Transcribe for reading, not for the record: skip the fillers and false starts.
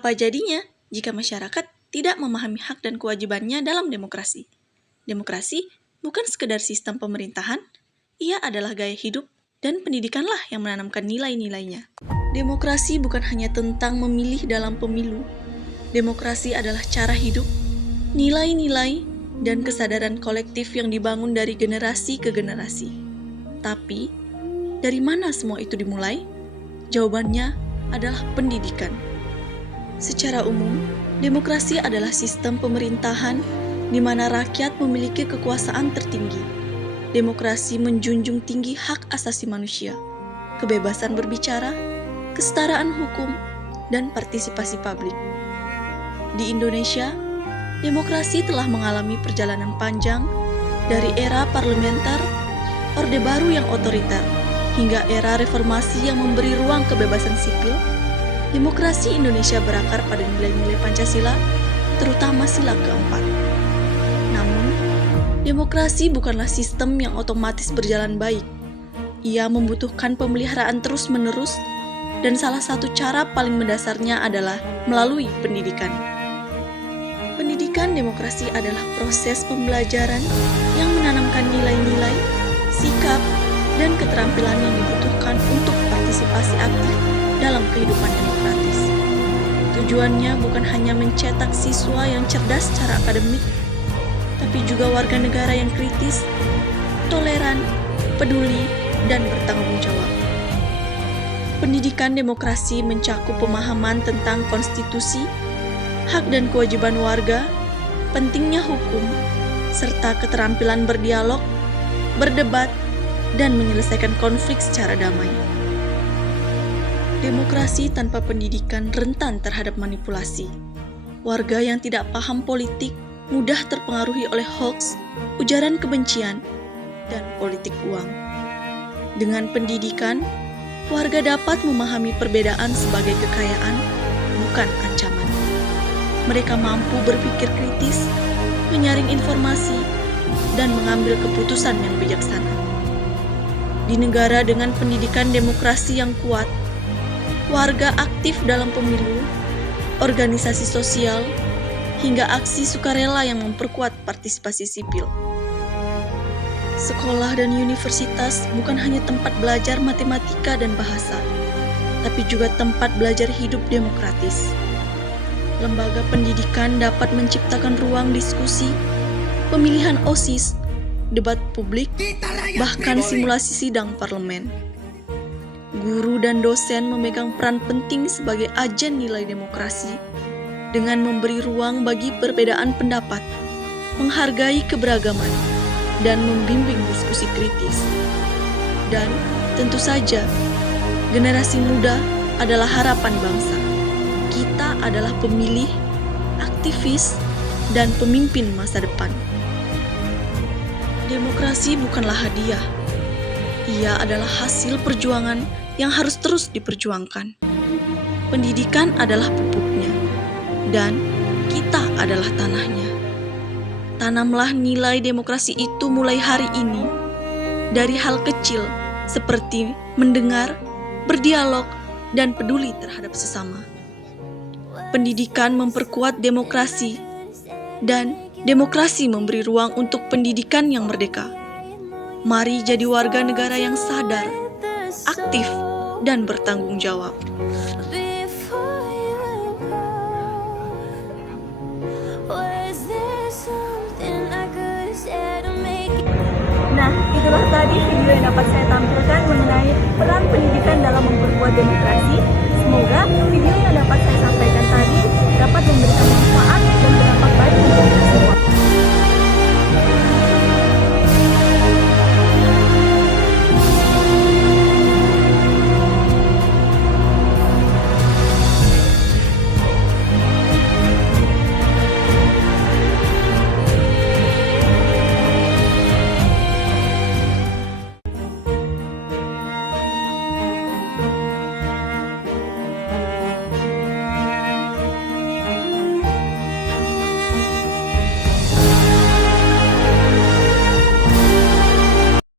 Apa jadinya jika masyarakat tidak memahami hak dan kewajibannya dalam demokrasi? Demokrasi bukan sekedar sistem pemerintahan, ia adalah gaya hidup dan pendidikanlah yang menanamkan nilai-nilainya. Demokrasi bukan hanya tentang memilih dalam pemilu. Demokrasi adalah cara hidup, nilai-nilai, dan kesadaran kolektif yang dibangun dari generasi ke generasi. Tapi, dari mana semua itu dimulai? Jawabannya adalah pendidikan. Secara umum, demokrasi adalah sistem pemerintahan di mana rakyat memiliki kekuasaan tertinggi. Demokrasi menjunjung tinggi hak asasi manusia, kebebasan berbicara, kesetaraan hukum, dan partisipasi publik. Di Indonesia, demokrasi telah mengalami perjalanan panjang dari era parlementer, Orde Baru yang otoriter, hingga era reformasi yang memberi ruang kebebasan sipil. Demokrasi Indonesia berakar pada nilai-nilai Pancasila, terutama sila keempat. Namun, demokrasi bukanlah sistem yang otomatis berjalan baik. Ia membutuhkan pemeliharaan terus-menerus, dan salah satu cara paling mendasarnya adalah melalui pendidikan. Pendidikan demokrasi adalah proses pembelajaran yang menanamkan nilai-nilai, sikap, dan keterampilan yang dibutuhkan untuk partisipasi aktif dalam kehidupan demokratis. Tujuannya bukan hanya mencetak siswa yang cerdas secara akademik, tapi juga warga negara yang kritis, toleran, peduli, dan bertanggung jawab. Pendidikan demokrasi mencakup pemahaman tentang konstitusi, hak dan kewajiban warga, pentingnya hukum, serta keterampilan berdialog, berdebat, dan menyelesaikan konflik secara damai. Demokrasi tanpa pendidikan rentan terhadap manipulasi. Warga yang tidak paham politik mudah terpengaruhi oleh hoaks, ujaran kebencian, dan politik uang. Dengan pendidikan, warga dapat memahami perbedaan sebagai kekayaan, bukan ancaman. Mereka mampu berpikir kritis, menyaring informasi, dan mengambil keputusan yang bijaksana. Di negara dengan pendidikan demokrasi yang kuat, warga aktif dalam pemilu, organisasi sosial, hingga aksi sukarela yang memperkuat partisipasi sipil. Sekolah dan universitas bukan hanya tempat belajar matematika dan bahasa, tapi juga tempat belajar hidup demokratis. Lembaga pendidikan dapat menciptakan ruang diskusi, pemilihan OSIS, debat publik, bahkan simulasi sidang parlemen. Guru dan dosen memegang peran penting sebagai agen nilai demokrasi dengan memberi ruang bagi perbedaan pendapat, menghargai keberagaman, dan membimbing diskusi kritis. Dan tentu saja, generasi muda adalah harapan bangsa. Kita adalah pemilih, aktivis, dan pemimpin masa depan. Demokrasi bukanlah hadiah. Ia adalah hasil perjuangan yang harus terus diperjuangkan. Pendidikan adalah pupuknya, dan kita adalah tanahnya. Tanamlah nilai demokrasi itu mulai hari ini, dari hal kecil seperti mendengar, berdialog, dan peduli terhadap sesama. Pendidikan memperkuat demokrasi, dan demokrasi memberi ruang untuk pendidikan yang merdeka. Mari jadi warga negara yang sadar, aktif, dan bertanggung jawab. Nah, itulah tadi video yang dapat saya tampilkan mengenai peran pendidikan dalam memperkuat demokrasi. Semoga video yang dapat saya sampaikan